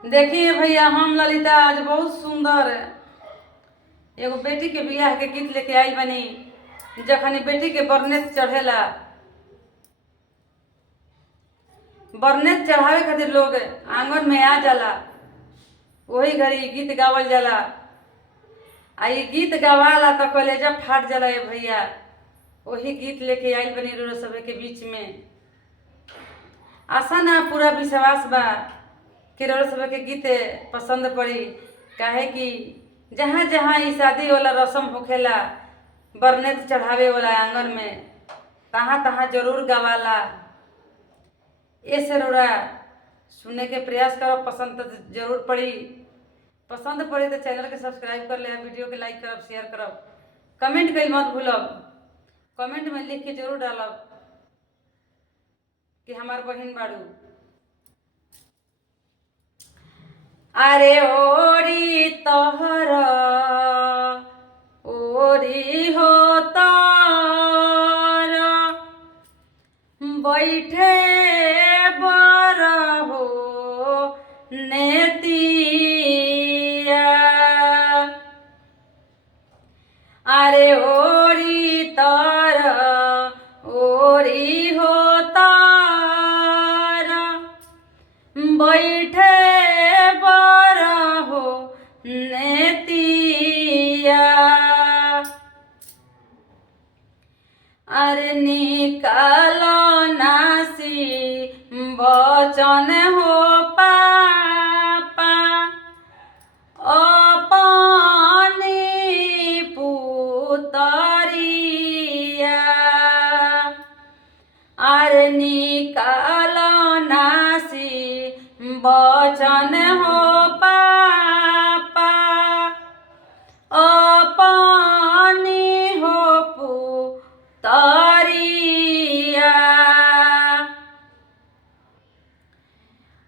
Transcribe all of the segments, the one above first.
देखिए भैया, हम ललिता आज बहुत सुंदर एगो बेटी के बियाह के गीत लेके आई बनी। जखनी बेटी के बरनेत चढ़ेला, बरनेत चढ़ावे खातिर लोग आंगन में आ जाला, वही घड़ी गीत गावल जाला। आ ये गीत गवाला तो कलेजा फाट जाला। ये भैया वही गीत लेके आई बनी रोरो सभे के बीच में। आशा ना पूरा विश्वास बा कि रोरो सभे के गीत पसंद पड़ी। काहे कि जहाँ जहाँ ई शादी वाला रस्म होखेला, बरनेत चढ़ावे वाला आंगन में, तहाँ तहाँ जरूर गवाला। ऐसे रोरा सुनने के प्रयास करो, पसंद तो जरूर पड़ी। पसंद पड़ी तो चैनल के सब्सक्राइब कर ले, वीडियो के लाइक करब, शेयर करब, कमेंट कई मत भूलब। कमेंट में लिख के जरूर डालब कि हमार बहिन बाड़ू। अरे ओरी तोहर ओरी हो तार, बैठे बर हो नेतिया। अरे ओरी तार ओरी हो तार, बैठे बर हो नेतिया। अरे निकालो नासी वचन हो पापा, अपनी पुतरिया। अरे निकालो नासी वचन हो पापा, अपनी हो पुतरिया।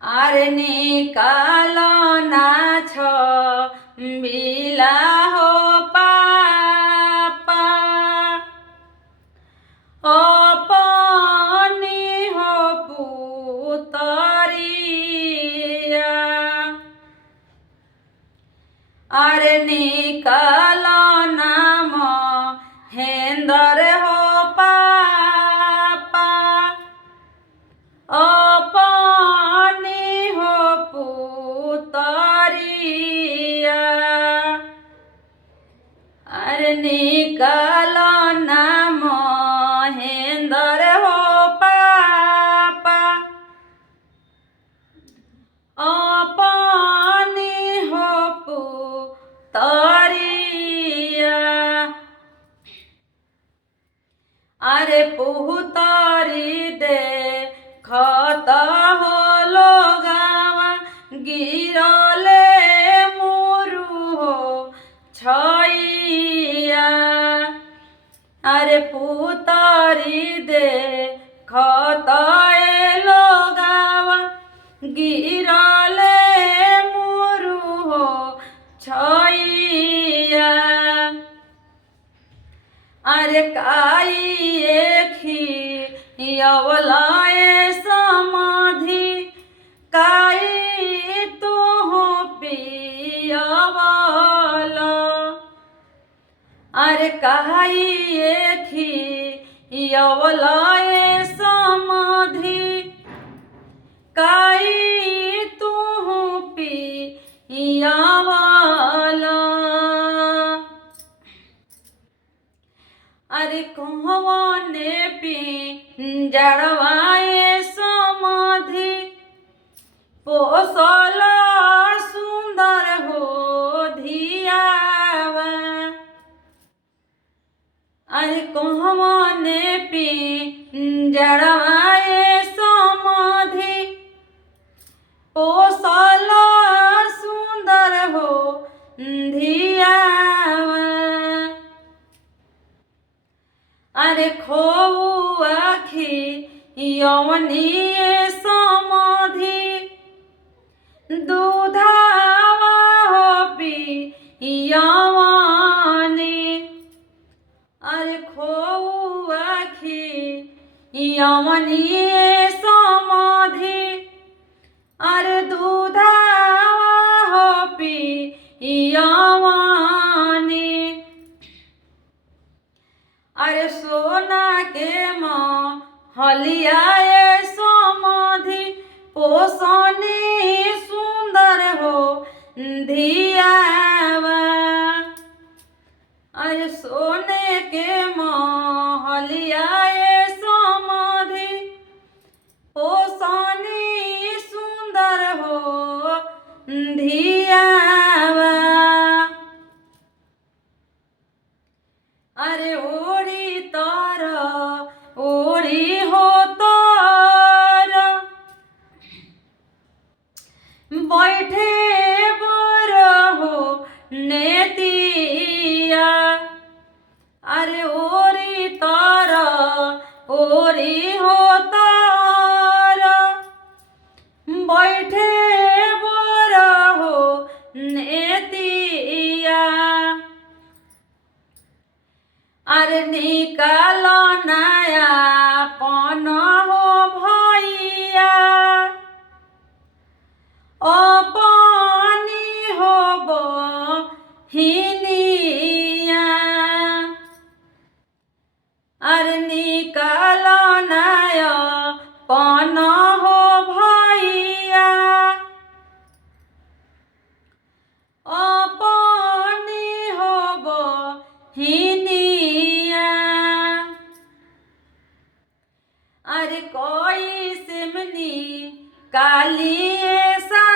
अरे निकालो ना छबिला हो पापा, अपनी हो पुतरिया। अरे निकालो नाम हेंदर हो पापा, अपनी हो पुतरिया। अरे निकालो नाम हेंदर हो पापा, अपनी हो पुतरिया। अरे पुतरी देखत हो लोगावा, गिरले मुरु हो छैया। अरे पुतरी देखत लोगावा, गिरले मुरु हो छैया। अरे काई खियवलाए समाधि, काई तू पियवला। अरे काई खियवलाए समाधि, काई तू पियवला। अरे कहवने पिंजरवाए समाधि, पोसल सुंदर हो धियावा। अरे कहवने पिंजरवाए समाधि, पोसल सुंदर हो धियावा। अरे खोऊ आखी यवनी समाधि, दूधावा हो पियवानी। अरे खोऊ आखी यवनी समाधि, अरे दूधा सोनी सुंदर हो धियावा। अरे सोने के महलिया ये समाधि ओ सोनी सुंदर हो धियावा। अरे ओरी तार ओरी हो तार बैठे बर हो नेतिया। अरे ओरी तार ओरी हो तार बैठे बर हो नेतिया। अरे निकालो नया पन हो भैया अपनी हो बहिनिया। अरे निकालो नया पन हो भैया अपनी हो बहिनिया। अरे कोई सिमनी काली ऐसा।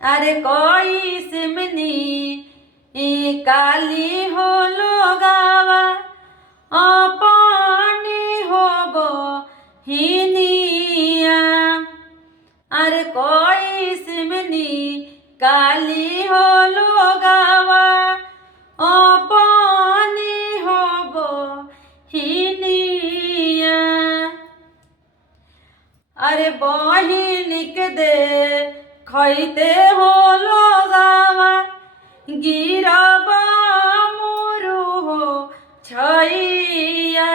अरे कोई सिमनी काली हो लोगावा अपनी हो बहिनिया। अरे कोई सिमनी काली हो लोगावा अपनी हो बहिनिया। अरे बहिनिक दे खैते हो लोगावा गिरबा मोरू हो छैया।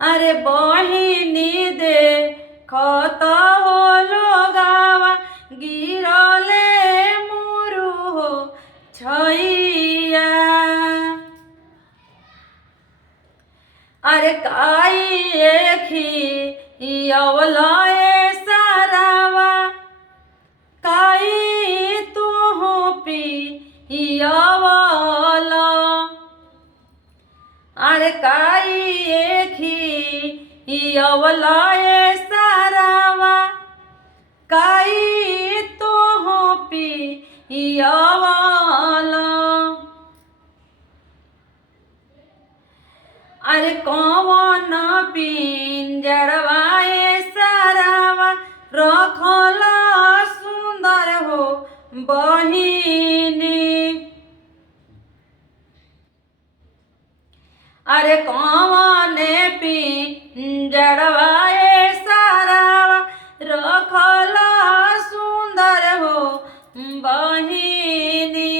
अरे बहिनी दे खत हो लोगावा गिरले मोरू हो छैया। अरे काई एखी अवलाए सारावा काई तू हो पी अवला। अरे काई एखी अवलाए सारावा काई तू हो पी अवला। अरे कौन पिंजड़वाए सारावा रखला सुंदर हो बहिनी। अरे कौन पिंजड़वाए सारावा रखला सुंदर हो बहिनी।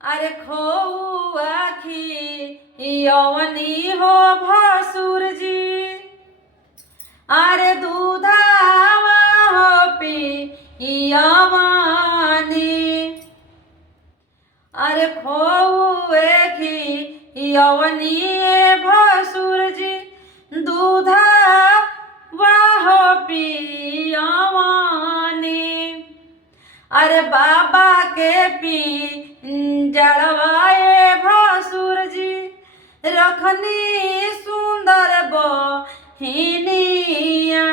अरे खोआ खी यवनी हो भसुर जी। अरे दूधावा हो पी यवानी। अरे खोए खी यवनी भसुर जी दूधावा हो पी यवानी। अरे बाबा के पिंजड़वाए भसुर जी रखनी सुंदर बहिनिया।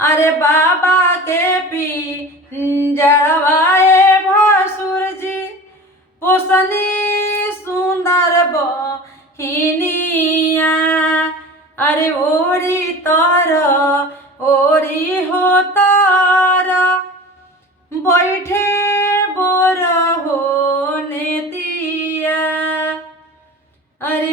अरे बाबा के पिंजड़वाए भसुर जी पोसनी सुंदर बहिनिया। अरे ओरी तर ओरी हो तर बैठे बोर हो नेतिया। अरे